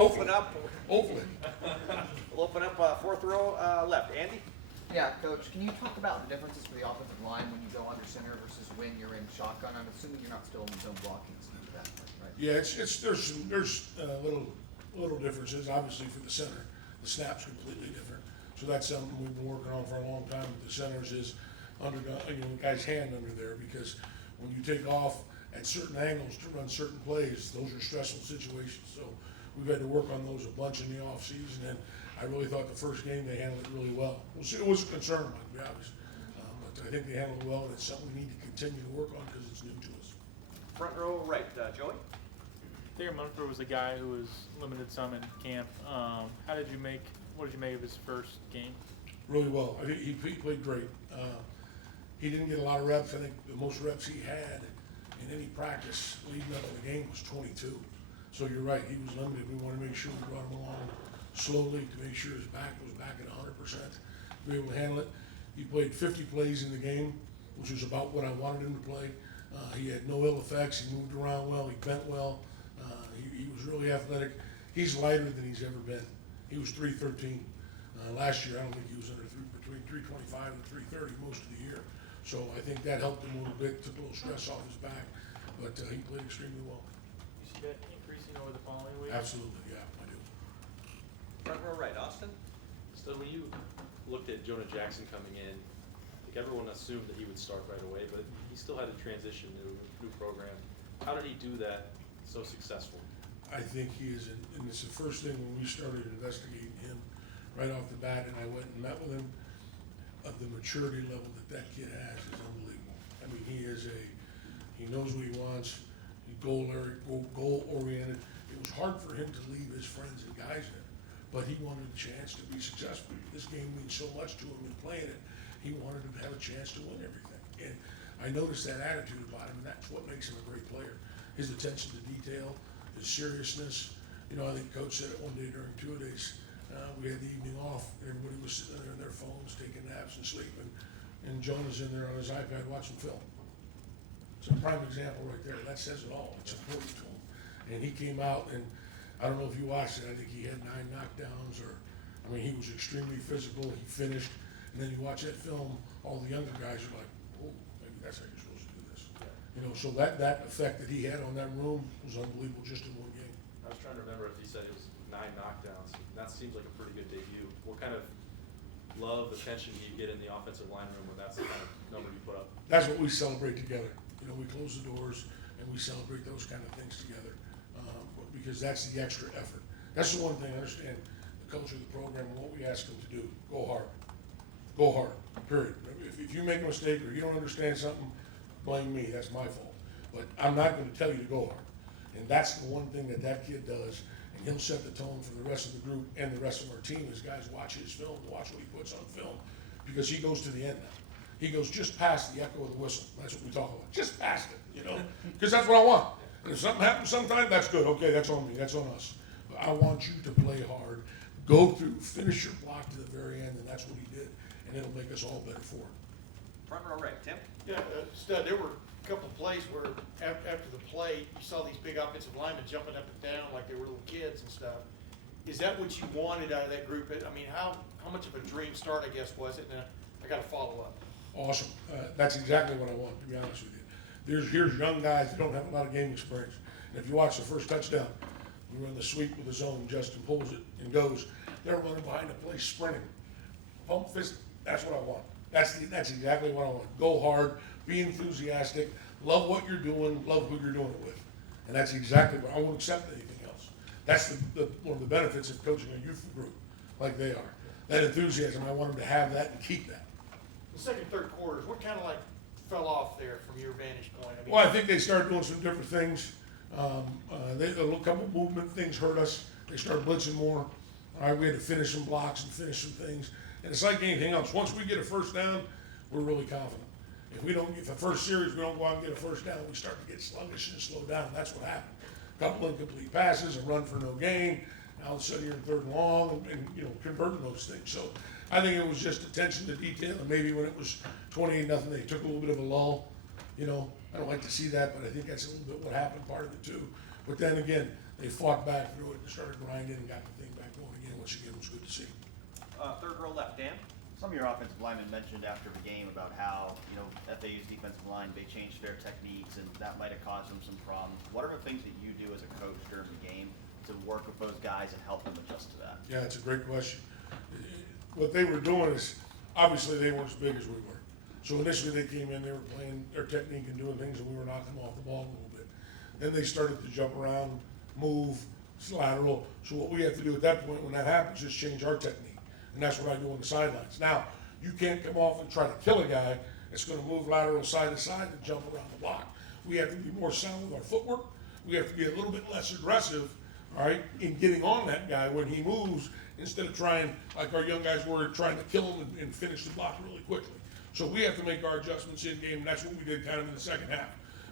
open up. Hopefully. We'll open up fourth row left. Andy? Yeah, Coach, can you talk about the differences for the offensive line when you go under center versus when you're in shotgun? I'm assuming you're not still in zone blocking scheme at that point, right? Yeah, there's little differences. Obviously, for the center, the snap's completely different. So that's something we've been working on for a long time with the centers is under the guy's hand under there, because when you take off at certain angles to run certain plays, those are stressful situations. So we've had to work on those a bunch in the off season, and I really thought the first game they handled it really well. It was a concern, to be honest, but I think they handled it well, and it's something we need to continue to work on because it's new to us. Front row right. Joey? Thayer Munford was a guy who was limited some in camp. What did you make of his first game? Really well. I think he played great. He didn't get a lot of reps. I think the most reps he had in any practice leading up to the game was 22. So you're right, he was limited. We want to make sure we brought him along slowly to make sure his back was back at 100%, to be able to handle it. He played 50 plays in the game, which was about what I wanted him to play. He had no ill effects. He moved around well. He bent well. He was really athletic. He's lighter than he's ever been. He was 313. Last year, I don't think he was between 325 and 330 most of the year. So I think that helped him a little bit, took a little stress off his back, but he played extremely well. You see that increasing over the following week? Absolutely, yeah, I do. Front row right. Austin? So when you looked at Jonah Jackson coming in, I think everyone assumed that he would start right away, but he still had to transition to a new program. How did he do that so successful? I think he is, and it's the first thing when we started investigating him right off the bat, and I went and met with him, of the maturity level that kid has is unbelievable. I mean, he knows what he wants, he's goal oriented. It was hard for him to leave his friends and guys there, but he wanted a chance to be successful. This game means so much to him in playing it. He wanted to have a chance to win everything. And I noticed that attitude about him, and that's what makes him a great player. His attention to detail, his seriousness. I think Coach said it one day during two-a-days. We had the evening off, and everybody was sitting there on their phones, taking naps and sleeping, and Jonah's in there on his iPad watching film. It's a prime example right there. That says it all. It's important to him. And he came out, and I don't know if you watched it, I think he had 9 knockdowns, he was extremely physical. He finished, and then you watch that film, all the younger guys are like, oh, maybe that's how you're supposed to do this. So that effect that he had on that room was unbelievable just in one game. I was trying to remember if he said it was 9 knockdowns. That seems like a pretty good debut. What kind of love, attention do you get in the offensive line room when that's the kind of number you put up? That's what we celebrate together. We close the doors and we celebrate those kind of things together because that's the extra effort. That's the one thing I understand the culture of the program and what we ask them to do. Go hard. Go hard, period. If you make a mistake or you don't understand something, blame me. That's my fault. But I'm not going to tell you to go hard. And that's the one thing that kid does. And he'll set the tone for the rest of the group and the rest of our team as guys watch his film, watch what he puts on film, because he goes to the end now. He goes just past the echo of the whistle. That's what we talk about. Just past it, because that's what I want. And if something happens sometime, that's good. Okay, that's on me. That's on us. But I want you to play hard, go through, finish your block to the very end, and that's what he did. And it'll make us all better for it. Front row right. Tim? Yeah, Stud, there were a couple of plays where after the play, you saw these big offensive linemen jumping up and down like they were little kids and stuff. Is that what you wanted out of that group? How much of a dream start, I guess, was it? And I got to follow up. Awesome. That's exactly what I want, to be honest with you. Here's young guys that don't have a lot of game experience. And if you watch the first touchdown, we run the sweep with the zone, Justin pulls it and goes. They're running behind the play, sprinting. Pump fist, that's what I want. That's exactly what I want. Go hard, be enthusiastic, love what you're doing, love who you're doing it with. And that's exactly what I won't accept anything else. That's one of the benefits of coaching a youth group like they are. That enthusiasm, I want them to have that and keep that. The second, third quarters, what kind of fell off there from your vantage point? Well, I think they started doing some different things. A couple of movement things hurt us. They started blitzing more. All right, we had to finish some blocks and finish some things. And it's like anything else. Once we get a first down, we're really confident. If the first series we don't go out and get a first down, we start to get sluggish and slow down. That's what happened. A couple incomplete passes, a run for no gain. All of a sudden you're in third and long and converting those things. So I think it was just attention to detail, and maybe when it was 28-0, they took a little bit of a lull. I don't like to see that, but I think that's a little bit what happened, part of it too. But then again, they fought back through it and started grinding and got the thing back going again, which again was good to see. Third row left, Dan. Some of your offensive linemen mentioned after the game about how, FAU's defensive line, they changed their techniques and that might have caused them some problems. What are the things that you do as a coach during the game to work with those guys and help them adjust to that? Yeah, it's a great question. What they were doing is, obviously they weren't as big as we were. So initially they came in, they were playing their technique and doing things and we were knocking them off the ball a little bit. Then they started to jump around, move, lateral. So what we have to do at that point when that happens is change our technique. And that's what I do on the sidelines. Now, you can't come off and try to kill a guy that's gonna move lateral side to side and jump around the block. We have to be more sound with our footwork. We have to be a little bit less aggressive, all right, in getting on that guy when he moves, instead of trying, like our young guys were, trying to kill him and finish the block really quickly. So we have to make our adjustments in game, and that's what we did kind of in the second half.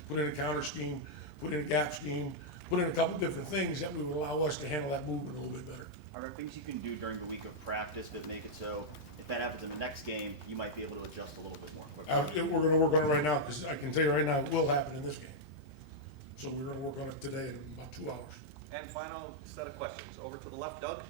Put in a counter scheme, put in a gap scheme, put in a couple different things that would allow us to handle that movement a little bit better. Are there things you can do during the week of practice that make it so if that happens in the next game, you might be able to adjust a little bit more quickly? We're gonna work on it right now, because I can tell you right now, it will happen in this game. So we're gonna work on it today in about 2 hours. And final set of questions. Over to the left, Doug.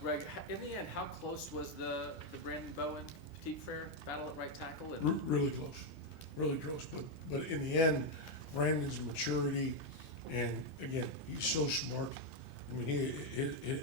Greg, in the end, how close was the Brandon Bowen Petite Fair battle at right tackle? And Really close, but in the end, Brandon's maturity, and again, he's so smart. I mean,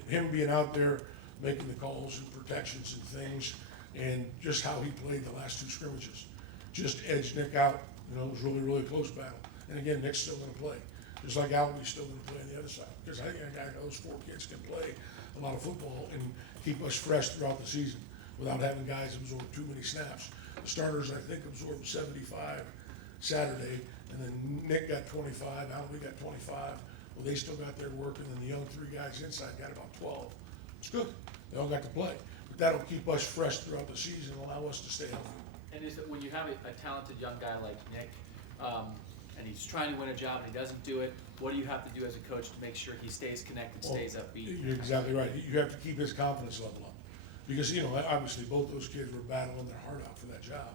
him being out there, making the calls and protections and things, and just how he played the last 2 scrimmages, just edged Nick out. It was really close battle. And again, Nick's still gonna play, just like Albie's still gonna play on the other side, because I think those 4 kids can play a lot of football and keep us fresh throughout the season without having guys absorb too many snaps. The starters, I think, absorbed 75 Saturday, and then Nick got 25, Albie got 25. Well, they still got their work, and then the young 3 guys inside got about 12. It's good. They all got to play. But that'll keep us fresh throughout the season and allow us to stay healthy. and is that when you have a talented young guy like Nick, and he's trying to win a job and he doesn't do it, what do you have to do as a coach to make sure he stays connected, stays upbeat? You're exactly right. You have to keep his confidence level up. Because, obviously both those kids were battling their heart out for that job.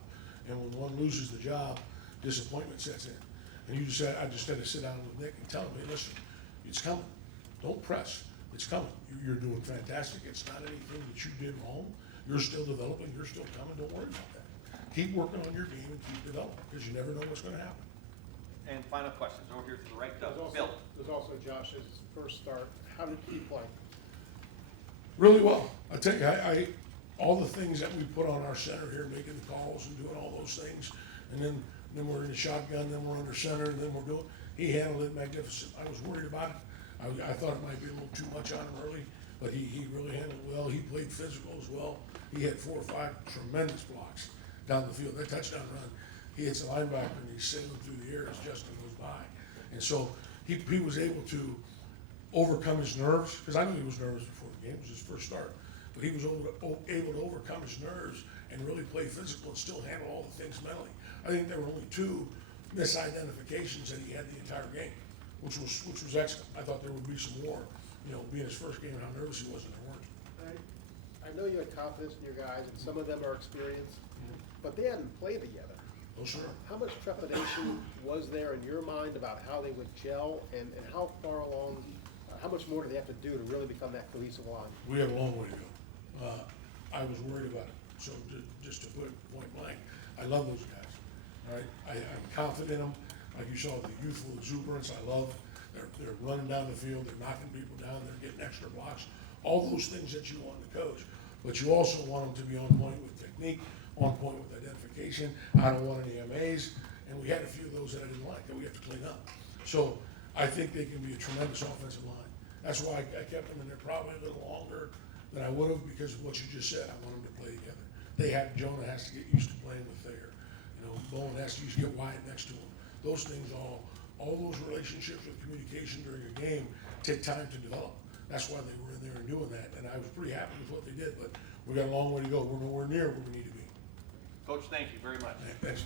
And when one loses the job, disappointment sets in. And I just had to sit down with Nick and tell him, hey, listen, it's coming. Don't press. It's coming. You're doing fantastic. It's not anything that you did wrong. You're still developing. You're still coming. Don't worry about that. Keep working on your game and keep developing, because you never know what's gonna happen. And final questions, over here to the right, Doug. There's Bill. also Josh's first start. How did he play? Really well. I tell you, all the things that we put on our center here, making the calls and doing all those things, and then we're in the shotgun, then we're under center, and then we're doing, he handled it magnificent. I was worried about it. I thought it might be a little too much on him early, but he really handled it well. He played physical as well. He had 4 or 5 tremendous blocks down the field. That touchdown run, he hits a linebacker and he's sailing through the air as Justin goes by. And so he was able to overcome his nerves, because I knew he was nervous before the game. It was his first start. But he was able to overcome his nerves and really play physical and still handle all the things mentally. I think there were only 2 misidentifications that he had the entire game, which was excellent. I thought there would be some more, being his first game and how nervous he was, and there weren't. I know you had confidence in your guys, and some of them are experienced, but they hadn't played together. Oh, sure. How much trepidation was there in your mind about how they would gel, and how far along, how much more do they have to do to really become that cohesive line? We have a long way to go. I was worried about it, so just to put it point blank, I love those guys, all right? I'm confident in them, like you saw, the youthful exuberance, I love. They're running down the field, they're knocking people down, they're getting extra blocks, all those things that you want in a coach. But you also want them to be on point with technique, on point with identification. I don't want any MAs, and we had a few of those that I didn't like that we have to clean up. So I think they can be a tremendous offensive line. That's why I kept them in there probably a little longer than I would have, because of what you just said. I want them to play together. Jonah has to get used to playing with Thayer. Bowen has to get Wyatt next to him. Those things all those relationships with communication during a game take time to develop. That's why they were in there and doing that, and I was pretty happy with what they did, but we got a long way to go. We're nowhere near where we need to be. Coach, thank you very much. Thanks.